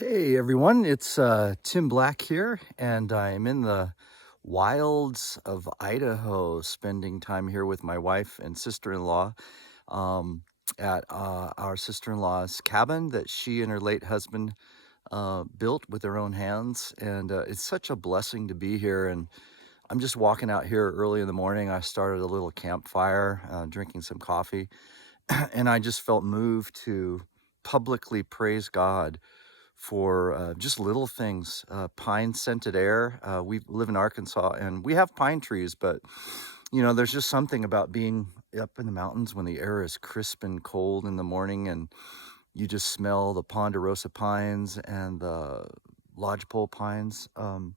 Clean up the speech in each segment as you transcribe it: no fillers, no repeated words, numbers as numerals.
Hey everyone, it's Tim Black here, and I'm in the wilds of Idaho, spending time here with my wife and sister-in-law um, at our sister-in-law's cabin that she and her late husband built with their own hands. And it's such a blessing to be here. And I'm just walking out here early in the morning. I started a little campfire, drinking some coffee, and I just felt moved to publicly praise God for just little things, pine scented air. We live in Arkansas and we have pine trees, but there's just something about being up in the mountains when the air is crisp and cold in the morning and you just smell the ponderosa pines and the lodgepole pines, and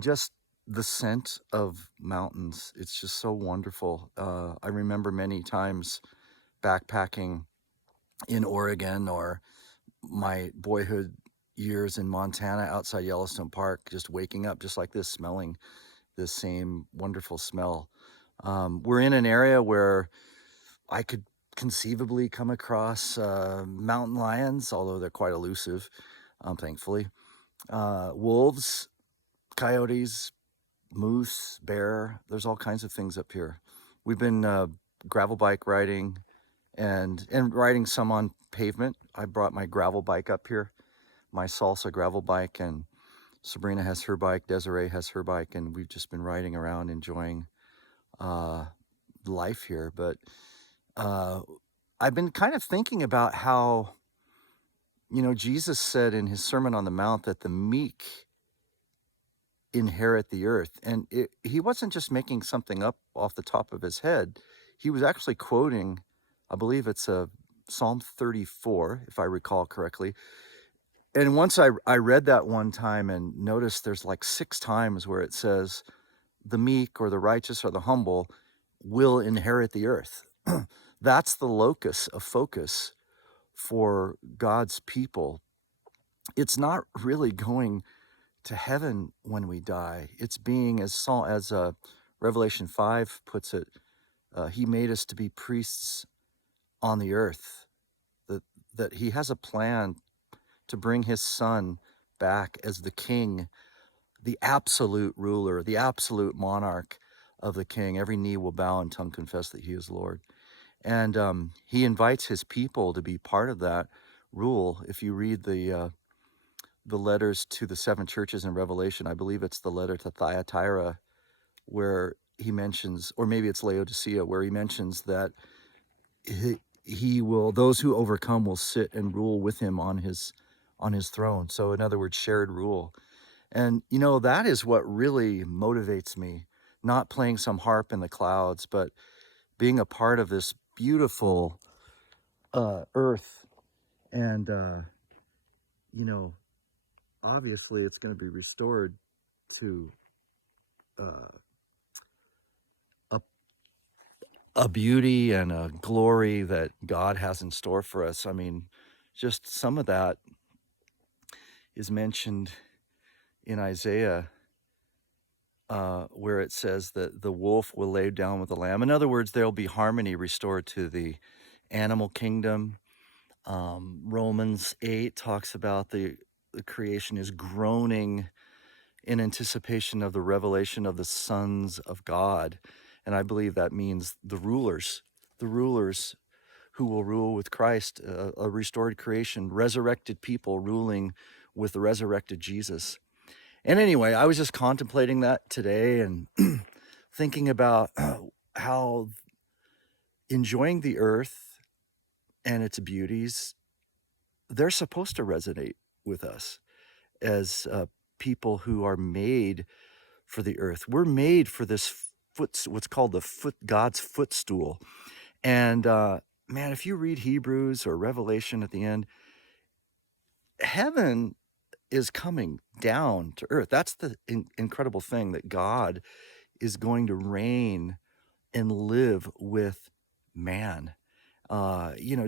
just the scent of mountains. It's just so wonderful. I remember many times backpacking in Oregon or my boyhood years in Montana outside Yellowstone Park, just waking up just like this, smelling this same wonderful smell. We're in an area where I could conceivably come across mountain lions, although they're quite elusive, thankfully. Wolves, coyotes, moose, bear, there's all kinds of things up here. We've been gravel bike riding and riding some on pavement. I brought my gravel bike up here, my salsa gravel bike, and Sabrina has her bike, Desiree has her bike, and we've just been riding around enjoying uh, life here. But uh, I've been kind of thinking about how, Jesus said in his Sermon on the Mount that the meek inherit the earth. And he wasn't just making something up off the top of his head. He was actually quoting, I believe it's a Psalm 34, if I recall correctly. And once I read that one time and noticed there's like 6 times where it says the meek or the righteous or the humble will inherit the earth. That's the locus of focus for God's people. It's not really going to heaven when we die. It's being, as Revelation 5 puts it, he made us to be priests on the earth. That that he has a plan to bring his son back as the king, the absolute ruler, the absolute monarch of the king. Every knee will bow and tongue confess that he is Lord. And he invites his people to be part of that rule. If you read the letters to the 7 churches in Revelation, I believe it's the letter to Thyatira where he mentions, or maybe it's Laodicea, where he mentions that he will, those who overcome will sit and rule with him on his throne. So in other words, shared rule. And that is what really motivates me, not playing some harp in the clouds, but being a part of this beautiful earth. And you know obviously it's going to be restored to uh, a, a beauty and a glory that God has in store for us. I mean, just some of that is mentioned in Isaiah, where it says that the wolf will lay down with the lamb. In other words, there'll be harmony restored to the animal kingdom. Romans 8 talks about the creation is groaning in anticipation of the revelation of the sons of God. And I believe that means the rulers who will rule with Christ, a restored creation, resurrected people ruling with the resurrected Jesus. And anyway, I was just contemplating that today and thinking about how enjoying the earth and its beauties, they're supposed to resonate with us as people who are made for the earth. We're made for this what's called God's footstool. And man, if you read Hebrews or Revelation at the end, heaven is coming down to earth. That's the incredible thing, that God is going to reign and live with man.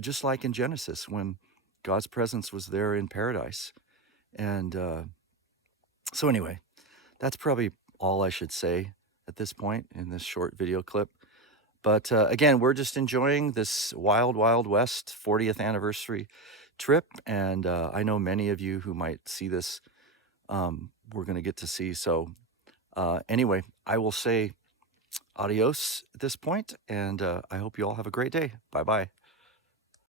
Just like in Genesis when God's presence was there in paradise. And so anyway, that's probably all I should say at this point in this short video clip. But again, we're just enjoying this wild, wild west 40th anniversary trip, and I know many of you who might see this, we're going to get to see. So anyway, I will say adios at this point, and I hope you all have a great day. Bye bye.